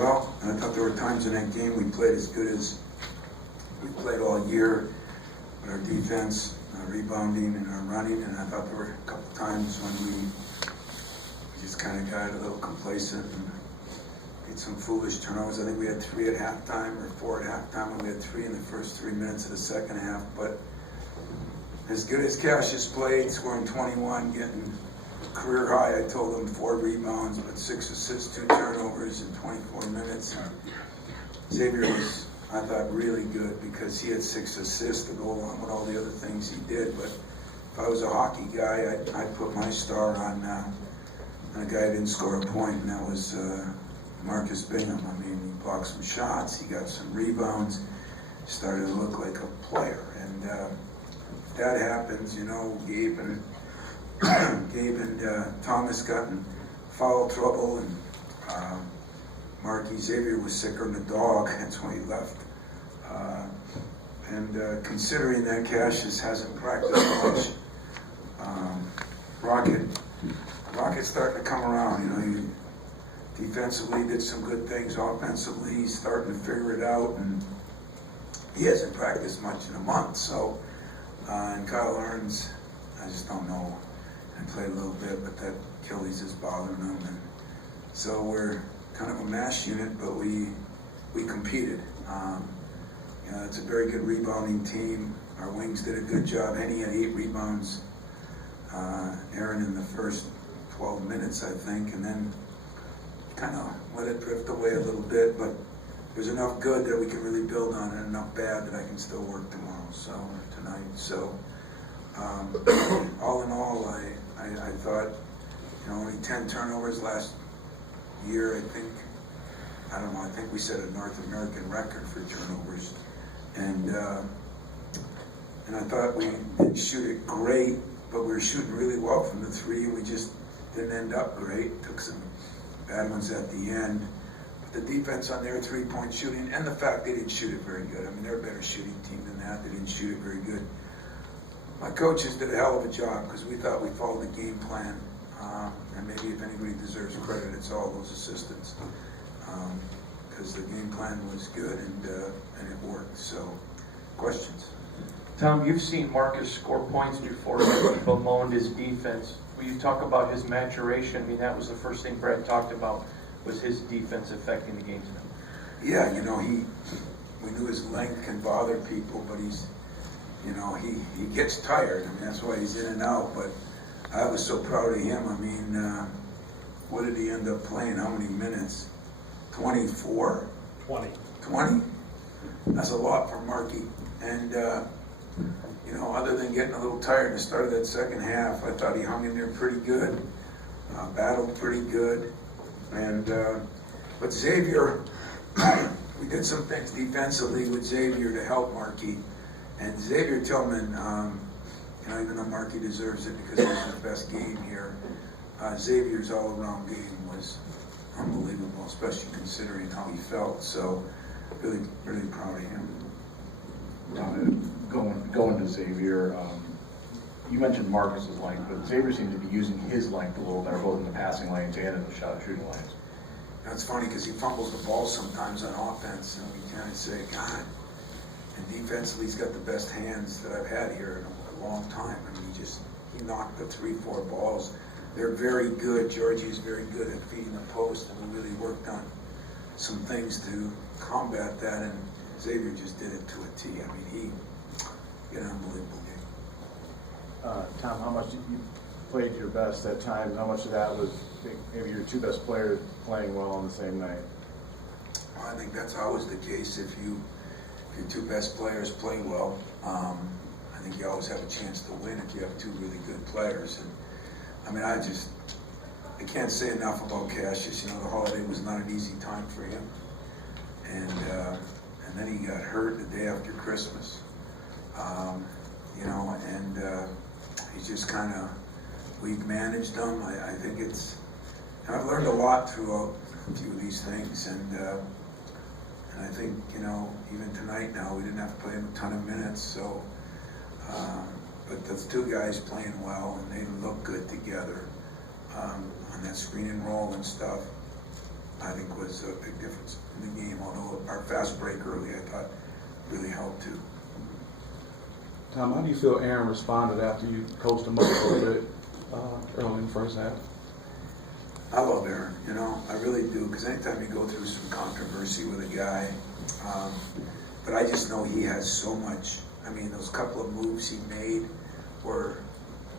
well. I thought there were times in that game we played as good as we played all year with our defense, our rebounding, and our running. And I thought there were a couple times when we just kind of got a little complacent and made some foolish turnovers. I think we had 3 at halftime or 4 at halftime, and we had 3 in the first 3 minutes of the second half. But as good as Cassius played, scoring 21, getting career high, I told him 4 rebounds, but 6 assists, 2 turnovers in 24 minutes. Xavier was, I thought, really good because he had 6 assists to go along with all the other things he did. But if I was a hockey guy, I'd put my star on a guy who didn't score a point, and that was Marcus Bingham. I mean, he blocked some shots, he got some rebounds, started to look like a player. And if that happens, you know, Gabe and Thomas got in foul trouble, and Marky Xavier was sicker than a dog. That's why he left. Considering that Cassius hasn't practiced much, Rocket's starting to come around. You know, he defensively did some good things. Offensively, he's starting to figure it out, and he hasn't practiced much in a month. So, and Kyle Earns, I just don't know. I played a little bit, but that Achilles is bothering him, and so we're kind of a mash unit, but we competed. You know, it's a very good rebounding team. Our wings did a good job. Henny had 8 rebounds. Aaron in the first 12 minutes, I think, and then kind of let it drift away a little bit, but there's enough good that we can really build on and enough bad that I can still work tomorrow, so, or tonight. So, all in all, I thought, you know, only 10 turnovers last year, I think. I don't know, I think we set a North American record for turnovers. And I thought we didn't shoot it great, but we were shooting really well from the 3. We just didn't end up great. Took some bad ones at the end. But the defense on their 3-point shooting, and the fact they didn't shoot it very good. I mean, they're a better shooting team than that. They didn't shoot it very good. My coaches did a hell of a job because we thought we followed the game plan. And maybe if anybody deserves credit, it's all those assistants. Because the game plan was good and it worked. So, questions? Tom, you've seen Marcus score points before. He bemoaned his defense. Will you talk about his maturation? I mean, that was the first thing Brad talked about, was his defense affecting the game tonight. Yeah, you know, we knew his length can bother people, but he's, you know, he gets tired. I mean, that's why he's in and out. But I was so proud of him. I mean, what did he end up playing? How many minutes? 24? 20. 20? That's a lot for Marky. And, you know, other than getting a little tired at the start of that second half, I thought he hung in there pretty good, battled pretty good. And, but Xavier, we did some things defensively with Xavier to help Marky. And Xavier Tillman, you know, even though Marky deserves it because it was his best game here, Xavier's all-around game was unbelievable, especially considering how he felt. So, really, really proud of him. Going to Xavier, you mentioned Marcus's length, but Xavier seemed to be using his length a little better, both in the passing lanes and in the shooting lanes. That's funny because he fumbles the ball sometimes on offense, and we kind of say, God. And defensively, he's got the best hands that I've had here in a long time. I mean, he knocked the 3-4 balls. They're very good. Georgie is very good at feeding the post, and we really worked on some things to combat that, and Xavier just did it to a T. I mean, he had an unbelievable game. Tom, how much did you played your best at times? How much of that was maybe your 2 best players playing well on the same night? Well, I think that's always the case. If your 2 best players play well, I think you always have a chance to win if you have 2 really good players. And I mean, I can't say enough about Cassius. You know, the holiday was not an easy time for him. And then he got hurt the day after Christmas. You know, and he just kind of, we've managed them. I think it's, and I've learned a lot throughout a few of these things. And I think, you know, even tonight now, we didn't have to play him a ton of minutes. So, but those 2 guys playing well, and they look good together on that screen and roll and stuff. I think was a big difference in the game, although our fast break early, I thought, really helped too. Tom, how do you feel Aaron responded after you coached him up a little bit early in the first half? I love Aaron, I really do, because anytime you go through some controversy with a guy, but I just know he has so much. I mean, those couple of moves he made were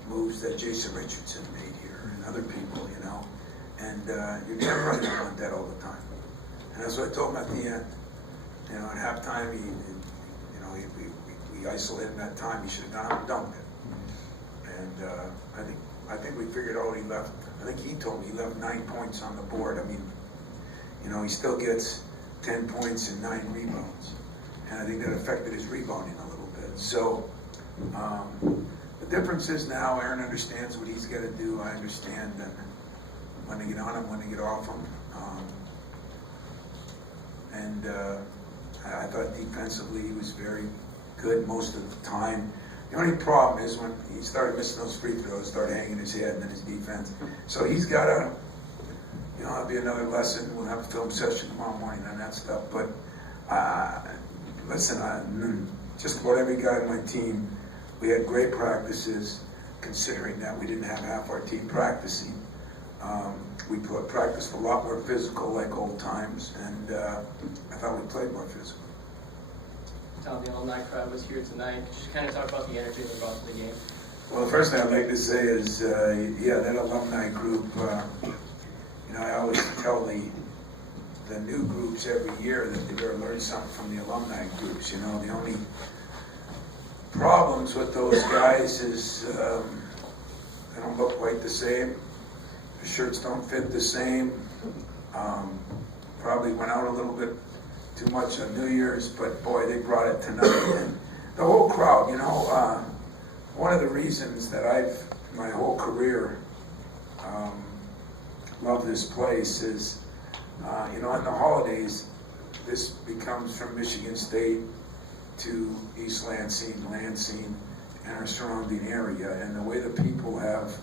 moves that Jason Richardson made here and other people, and you can't run like that all the time. And that's what I told him at the end. At halftime, we isolated him that time. He should have gone out and dunked it. And I think we figured out he left. I think he told me he left 9 points on the board. I mean, he still gets 10 points and 9 rebounds. And I think that affected his rebounding a little bit. So the difference is now Aaron understands what he's got to do. I understand when to get on him, when to get off him. I thought defensively he was very good most of the time. The only problem is when he started missing those free throws, started hanging his head, and then his defense. So he's got to, that'll be another lesson. We'll have a film session tomorrow morning on that stuff. But listen, just about every guy on my team, we had great practices, considering that we didn't have half our team practicing. We practiced a lot more physical, like old times, and I thought we played more physical. Tom, the alumni crowd was here tonight. Just kind of talk about the energy they brought to the game. Well, the first thing I'd like to say is, that alumni group, I always tell the new groups every year that they better learn something from the alumni groups. The only problems with those guys is they don't look quite the same. The shirts don't fit the same. Probably went out a little bit too much on New Year's, but boy, they brought it tonight. And the whole crowd, one of the reasons that I've, my whole career, love this place is, in the holidays, this becomes from Michigan State to East Lansing, and our surrounding area. And the way the people have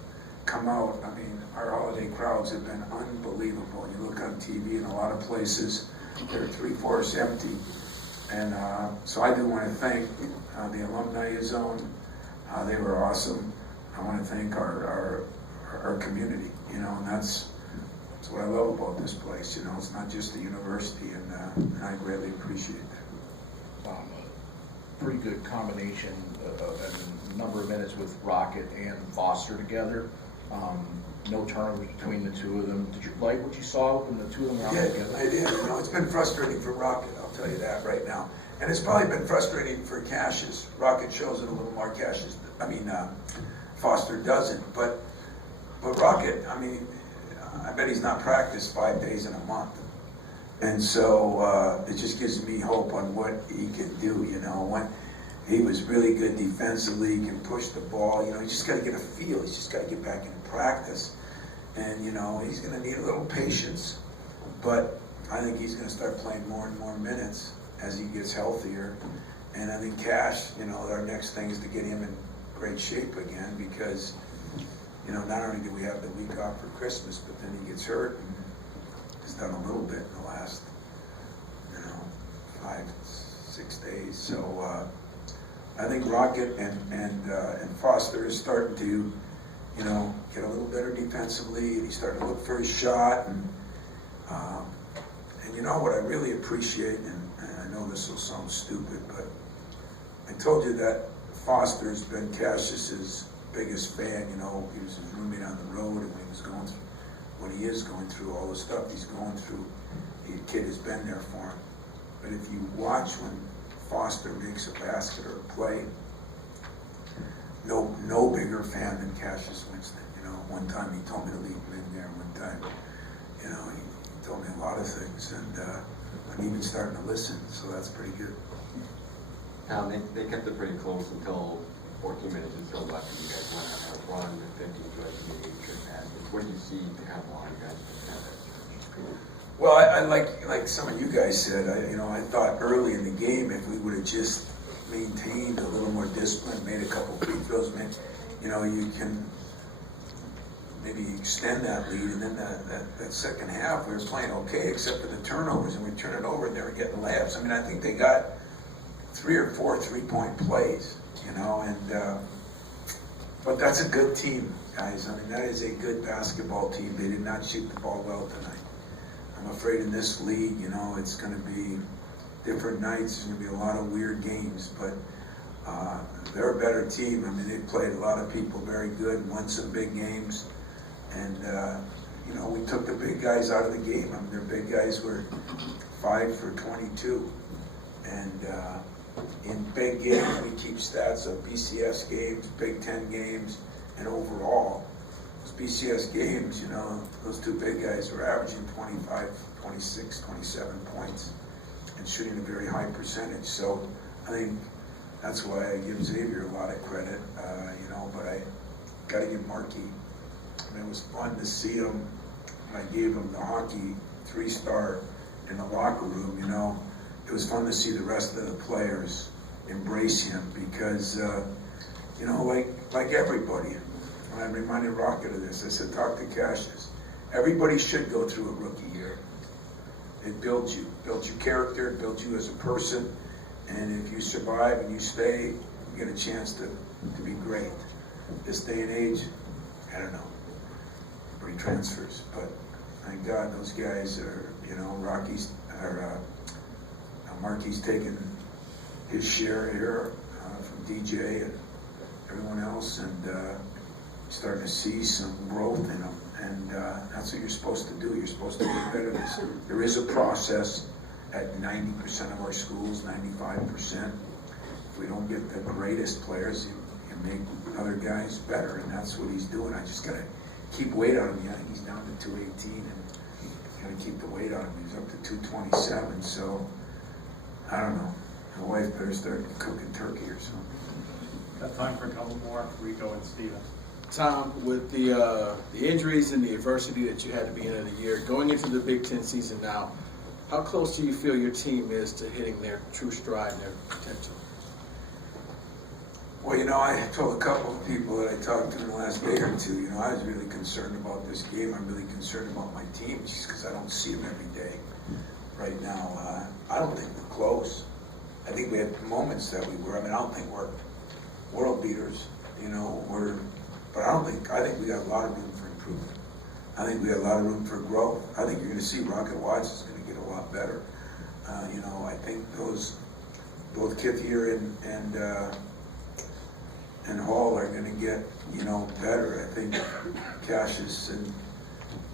come out, I mean, our holiday crowds have been unbelievable. You look on TV in a lot of places, they're 3/4 empty. And so I do want to thank the alumni zone. They were awesome. I want to thank our community, and that's what I love about this place. It's not just the university, and I greatly appreciate that. Pretty good combination of a number of minutes with Rocket and Foster together. No turnovers between the two of them. Did you like what you saw when the two of them were out together? I did. It's been frustrating for Rocket, I'll tell you that right now. And it's probably been frustrating for Cassius. Rocket shows it a little more. Foster doesn't. But Rocket, I bet he's not practiced 5 days in a month. And so it just gives me hope on what he can do, when he was really good defensively, he can push the ball, you just got to get a feel, he's just got to get back into practice. And, he's going to need a little patience, but I think he's going to start playing more and more minutes as he gets healthier. And I think Cash, our next thing is to get him in great shape again, because, not only do we have the week off for Christmas, but then he gets hurt and has done a little bit in the last, 5-6 days. So I think Rocket and Foster is starting to, get a little better defensively, and he's starting to look for his shot. And what I really appreciate, and I know this will sound stupid, but I told you that Foster's been Cassius's biggest fan. He was his roommate on the road, and when he is going through all the stuff he's going through, the kid has been there for him. But if you watch when Foster makes a basket or a play, no bigger fan than Cassius Winston. One time he told me to leave him in there. One time, he told me a lot of things, and I'm even starting to listen. So that's pretty good. They kept it pretty close until 14 minutes or so left, and you guys went on a run and 15 to 8 straight passes. What do you see to have a lot of guys have that? Well, I like some of you guys said. I thought early in the game, if we would have just maintained a little more discipline, made a couple free throws, you can maybe extend that lead, and then that second half, we were playing okay, except for the turnovers, and we turn it over, and they were getting layups. I mean, I think they got 3 or 4 three-point plays, you know, and but that's a good team, guys. I mean, that is a good basketball team. They did not shoot the ball well tonight. I'm afraid in this league, you know, it's going to be different nights. There's going to be a lot of weird games, but they're a better team. I mean, they've played a lot of people very good, won some big games, and you know, we took the big guys out of the game. I mean, their big guys were 5 for 22, and in big games, we keep stats of BCS games, Big Ten games, and overall. Those BCS games, you know, those 2 big guys were averaging 25, 26, 27 points and shooting a very high percentage. So I think that's why I give Xavier a lot of credit, you know, but I got to give Markey. I mean, it was fun to see him. I gave him the hockey 3-star in the locker room, you know. It was fun to see the rest of the players embrace him because, you know, like everybody. And I reminded Rocket of this. I said, talk to Cassius. Everybody should go through a rookie year. It builds you character, it builds you as a person, and if you survive and you stay, you get a chance to be great. This day and age, I don't know, everybody transfers, but thank God those guys are, you know, Markey's taken his share here from DJ and everyone else, and starting to see some growth in them, and that's what you're supposed to do. You're supposed to get better. There is a process at 90% of our schools, 95%. If we don't get the greatest players, you make other guys better, and that's what he's doing. I just gotta keep weight on him. Yeah, he's down to 218, and gotta keep the weight on him. He's up to 227, so I don't know. My wife better start cooking turkey or something. Got time for a couple more, Rico and Steven. Tom, with the injuries and the adversity that you had at the beginning of the year, going into the Big Ten season now, how close do you feel your team is to hitting their true stride and their potential? Well, you know, I told a couple of people that I talked to in the last day or two, you know, I was really concerned about this game. I'm really concerned about my team just because I don't see them every day. Right now, I don't think we're close. I think we had moments that we were. I mean, I don't think we're world beaters, you know, but I think we got a lot of room for improvement. I think we got a lot of room for growth. I think you're going to see Rocket Watts is going to get a lot better. You know, I think both Kithier and Hall are going to get, you know, better. I think Cassius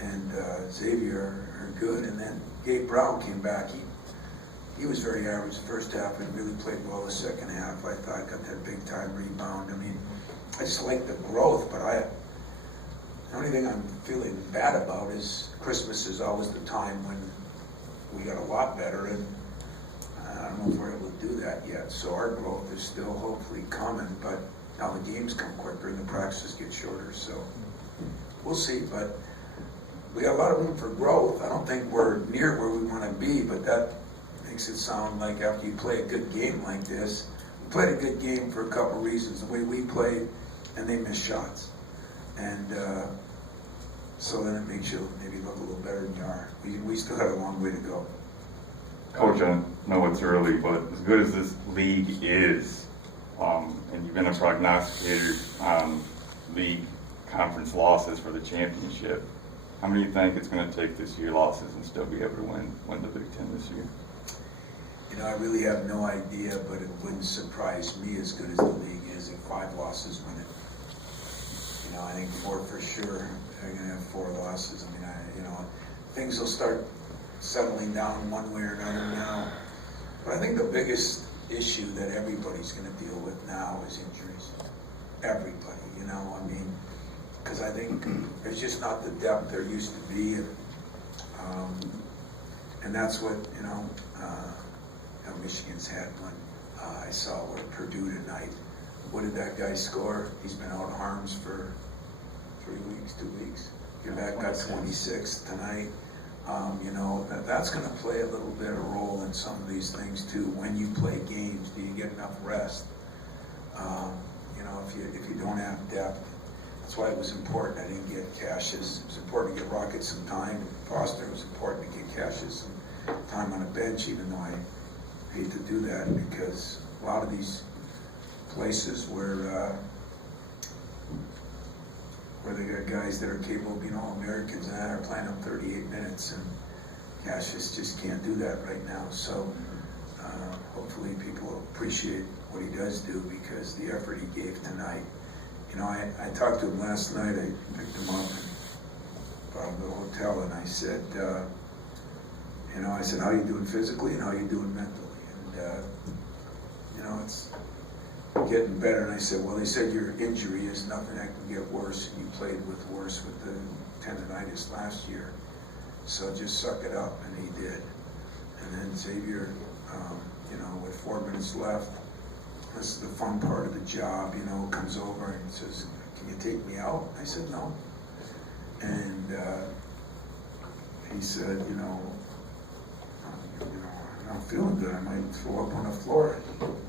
and Xavier are good. And then Gabe Brown came back. He was very average the first half and really played well the second half. I thought got that big time rebound. I mean, I just like the growth, but the only thing I'm feeling bad about is Christmas is always the time when we got a lot better, and I don't know if we're able to do that yet. So our growth is still hopefully coming, but now the games come quicker and the practices get shorter, so we'll see. But we got a lot of room for growth. I don't think we're near where we want to be, but that makes it sound like after you play a good game like this, we played a good game for a couple of reasons. The way we played, and they missed shots. And so then it makes you maybe look a little better than you are. We still have a long way to go. Coach, I know it's early, but as good as this league is, and you've been a prognosticator on league conference losses for the championship, how many do you think it's going to take this year losses and still be able to win the Big Ten this year? You know, I really have no idea, but it wouldn't surprise me as good as the league is if 5 losses win it. You know, I think 4 for sure. They're going to have 4 losses. I mean, you know, things will start settling down one way or another now. But I think the biggest issue that everybody's going to deal with now is injuries. Everybody, you know, I mean, because I think there's just not the depth there used to be, and that's what, you know, Michigan's had one. I saw where Purdue tonight. What did that guy score? He's been out of harms for 3 weeks, 2 weeks. Your back got 26 tonight. You know, that's going to play a little bit of a role in some of these things too. When you play games, do you get enough rest? You know, if you don't have depth, That's why it was important. I didn't get Cassius. It was important to get Rocket some time. Foster, it was important to get Cassius some time on the bench, even though I hate to do that because a lot of these places where they got guys that are capable of being All-Americans and that are playing them 38 minutes, and Cassius just can't do that right now. So hopefully people appreciate what he does do because the effort he gave tonight. You know, I talked to him last night. I picked him up and brought him to the hotel, and I said, how are you doing physically and how are you doing mentally? And, it's getting better. And I said, well, they said your injury is nothing that can get worse. And you played worse with the tendonitis last year. So just suck it up. And he did. And then Xavier, with 4 minutes left, this is the fun part of the job, comes over and says, can you take me out? I said, no. And he said, I'm not feeling good. I might throw up on the floor.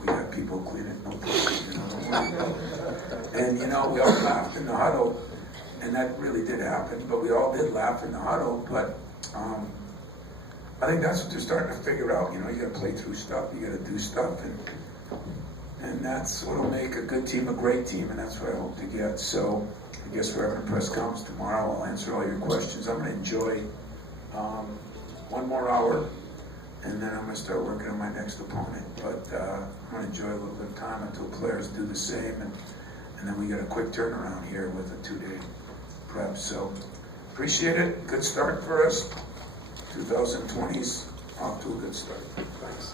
We got people cleaning, no problem, don't worry about it. And, we all laughed in the huddle, and that really did happen, but we all did laugh in the huddle, but I think that's what they're starting to figure out. You got to play through stuff, you got to do stuff, and that's what'll make a good team a great team, and that's what I hope to get. So I guess we're having a press conference tomorrow. I'll answer all your questions. I'm going to enjoy one more hour, and then I'm going to start working on my next opponent. But I'm going to enjoy a little bit of time until players do the same, and then we got a quick turnaround here with a 2-day prep. So appreciate it. Good start for us. 2020's off to a good start. Thanks.